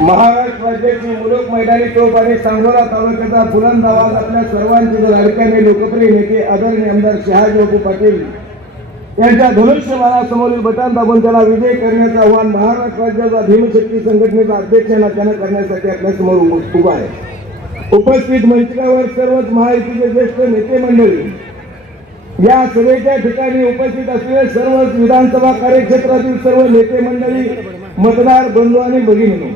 महाराष्ट्र राज्याची मुलुक मैदानी तोप आणि सांगोला तालुक्याचा बुलंद आवाज आपल्या सर्वांचे लाडक्याने लोकप्रिय नेते आदरणीय आमदार शहाजी पाटील यांच्या धनुष्यबाणासमोरील बटन दाबून त्याला विजय करण्याचं आव्हान महाराष्ट्र राज्याचा भीमशक्ती संघटनेचा अध्यक्ष या नात्यानं करण्यासाठी आपल्यासमोर उभं उभा आहे. उपस्थित मंचकावर सर्वच महायुतीचे ज्येष्ठ नेते मंडळी या सभेच्या ठिकाणी उपस्थित असलेले सर्वच विधानसभा कार्यक्षेत्रातील सर्व नेते मंडळी मतदार बंधू आणि भगिनी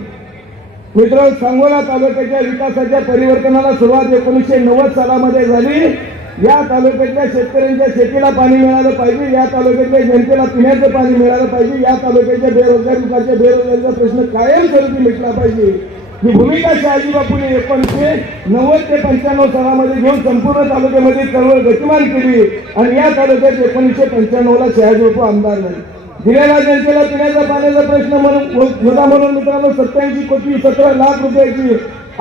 मित्र सांगोला तालुक्याच्या विकासाच्या परिवर्तनाला सुरुवात एकोणीसशे नव्वद सालामध्ये झाली. या तालुक्यातल्या शेतकऱ्यांच्या शेतीला पाणी मिळालं पाहिजे या तालुक्यातल्या जनतेला पिण्याचं पाणी मिळालं पाहिजे या तालुक्याच्या बेरोजगार लोकांच्या बेरोजगारीचा प्रश्न कायम कायमस्वरूपी मिटला पाहिजे. ही भूमिका शहाजी बापूने एकोणीसशे नव्वद ते पंच्याण्णव सालामध्ये घेऊन संपूर्ण तालुक्यामध्ये चळवळ गतिमान केली आणि या तालुक्यात एकोणीसशे पंच्याण्णवला शहाजी बापू आमदार झाले. दिलेल्या जनतेला पिण्याचा पाण्याचा प्रश्न होता म्हणून मित्रांनो सत्याऐंशी कोटी सतरा लाख रुपयाची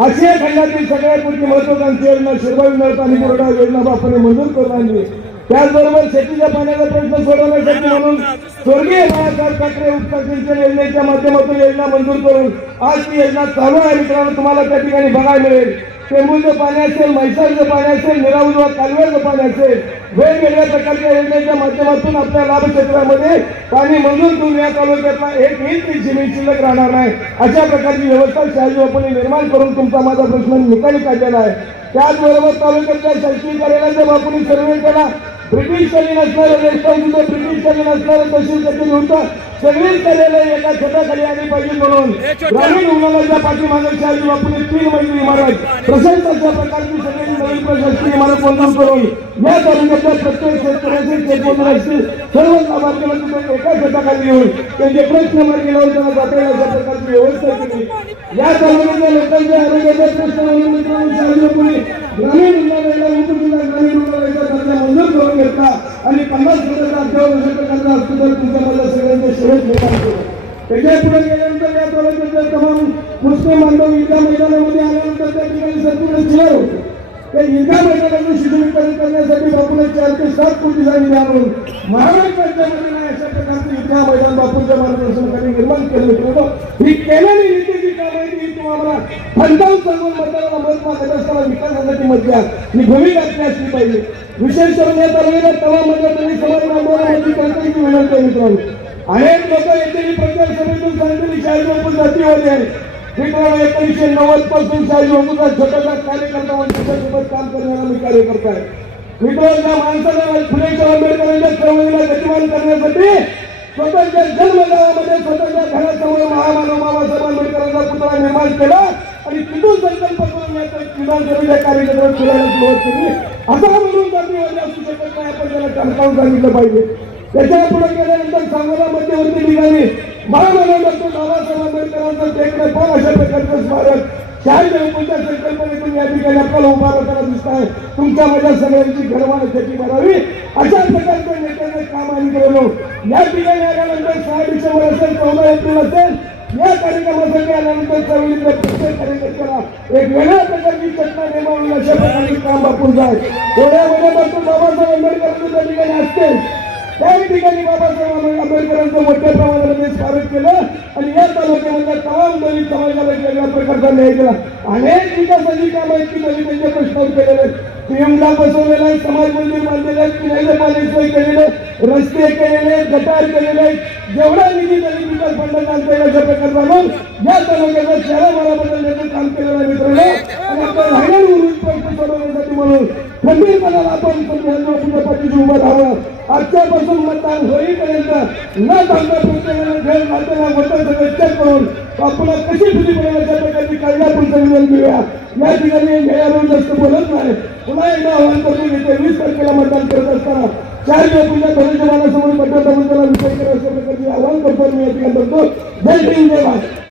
आशिया खंडातील सगळ्यात मोठी महत्वाकांक्षी योजना शिरवाई नळ पाणी पुरवठा योजना बापाने मंजूर करून आणली. त्याचबरोबर शेतीच्या पाण्याचा प्रश्न सोडवण्यासाठी म्हणून स्वर्गीय बाळासाहेब ठाकरे उपसा सिंचन योजनेच्या माध्यमातून योजना मंजूर करून आज ती योजना चालू आहे मित्रांनो तुम्हाला त्या ठिकाणी बघायला मिळेल. टेंबूचं पाणी असेल म्हैसाळचं पाणी असेल निराउजवा कालव्याचं पाणी असेल वेगवेगळ्या प्रकारच्या योजनेच्या माध्यमातून आपल्या लाभ क्षेत्रामध्ये पाणी मंजूर करून या तालुक्यातला एक इंच जमीन शिल्लक राहणार नाही. अशा प्रकारची व्यवस्था शहाजी बापूंनी निर्माण करून तुमचा माझा प्रश्न निकाली काढलेला आहे. त्याचबरोबर तालुक्यातल्या शैक्षणिक कार्यालयाच्या बापूंनी सर्वे केला. ब्रिटिशकालीन असणारं रेस्ट हाऊस होतं ब्रिटिशकालीन असणारं तहसील कचेरी होतं सगळीच कार्यालय एका छताखाली आली पाहिजे म्हणून ग्रामीण रुग्णालयाच्या पाठीमागे शहाजी बापूने तीन मजली इमारत प्रशस्त अशा प्रकारची सगळी नवीन प्रशासकीय इमारत मंजूर करून या तालुक्यातल्या प्रत्येक शेतकऱ्याचे असतील सर्व लाभार्थ्यांना एका छताखाली येऊन त्यांचे प्रश्न मार्गी लावून त्यांना जाता येईल अशा प्रकारची व्यवस्था केली. या तालुक्यातल्या लोकांच्या आरोग्याचे प्रश्न म्हणून मित्रांनो शहाजी बापूने ग्रामीण रुग्णालयाला उपजिल्हा ग्रामीण रुग्णालयाचा दर्जा मंजूर करून घेतला आणि पन्नास वर्षाचा अठ्ठावन्न अशा प्रकारचा हॉस्पिटल तुमच्या मला सगळ्यांच्या सेवेत निर्माण केलं त्याच्या पुढे गेल्यानंतर त्या तालुक्यातल्या तमाम मुस्लिम बांधव ईदगा मैदानामध्ये आल्यानंतर त्या ठिकाणी संपूर्ण जिल्हा होते त्या ईदगा मैदानाचं शिथिलीकरण करण्यासाठी बापूने चार ते सात कोटी झाली आणून महाराष्ट्र राज्यामध्ये नाही अशा प्रकारचं ईदगा मैदान बापूंच्या मार्गदर्शनाखाली निर्माण केलं होतं ही केलेली नीतीची कामं आहे ती तुम्हाला फंडावून सांगून मतदाराला मत मागत असताना विकासासाठी मत ही भूमिका असली पाहिजे विशेष करून या तालुक्यात तमाम मतदारांनी समाज बांधवांना करण्याची विनंती आहे मित्रांनो अनेक लोक येथील प्रचार सभेतून सांगतील शाही बापू जातीवादी आहे. मित्रांनो एकोणीसशे नव्वदपासून शाही बापूचा छोटासा कार्यकर्ता म्हणून त्याच्यासोबत काम करणारा मी कार्यकर्ता आहे. मित्रांनो त्या माणसाला फुलेच्या आंबेडकरांच्या चळवळीला गतिमान करण्यासाठी स्वतःच्या जन्मगावामध्ये स्वतःच्या घरासमोर महामानव बाबासाहेब आंबेडकरांचा पुतळा निर्माण केला आणि तिथून संकल्प करून विधानसभेच्या कार्यक्रमात फिरायला सुरुवात केली. असं म्हणून जातीवादी असू शकत नाही आपण त्याला टणकावून सांगितलं पाहिजे. त्याच्या पुढे गेल्यानंतर सांगोला मध्यवर्ती ठिकाणी महामानव डॉक्टर बाबासाहेब आंबेडकरांचं टेकडे पण अशा प्रकारचं स्मारक शाही बापूंच्या संकल्पनेतून या ठिकाणी आपल्याला उभा राहताना दिसत आहे. तुमच्या माझ्या सगळ्यांची घरवाना शेती करावी अशा प्रकारच्या नेत्याचं काम आम्ही केलो या ठिकाणी आल्यानंतर सहा डिसेंबर असेल चौदा एप्रिल असेल. या कार्यक्रमासाठी आल्यानंतर चळवळीतल्या प्रत्येक कार्यकर्त्याला एक वेगळ्या प्रकारची चटना नेमवून अशा प्रकारचे काम वापरून जाय एवढ्या वेळेपासून बाबासाहेब आंबेडकरांनी त्या ठिकाणी असते. त्याही ठिकाणी बाबासाहेब आंबेडकरांचं मोठ्या प्रमाणामध्ये स्वागत केलं. आणि या तालुक्यामधल्या तमाम दलित समाजाला वेगळ्या प्रकारचा न्याय केला. अनेक विकासाची कामं आहेत की दलितांच्या प्रश्नावर केलेले आहेत. पीएमला बसवलेला आहे समाज मंदिर बांधलेलं आहे पिण्याचं पाणी सोय केलेलं रस्ते केलेले गटार केलेले आहेत. जेवढा निधी दलित विकास फंडात आणता येईल प्रकार प्रकारचा या तालुक्याचा शहरा मला बदलण्याचं काम केलेलं आहे मित्रांनो. आणि आपण राहणार उरून प्रश्न सोडवण्यासाठी म्हणून खंबीरपणाला आपण तुमच्या पाठीशी उभं राहावं आजच्यापासून मतदान होईपर्यंत न थांबता प्रत्येकाला घर नात्याला मतदान सगळं चेक करून आपल्याला कशी फिरी पडेल प्रकारची कायदा आपण संविधान मिळूया या ठिकाणी न्यायालय जास्त बोलत नाही. पुन्हा एकदा आव्हान करतो येत्या वीस तारखेला मतदान करत असताना चार दिवसाच्या धनुष्यमानासमोर मतदान विचार विषय प्रकारची आव्हान करतो मी या ठिकाणी करतो जय हिंद जय भारत.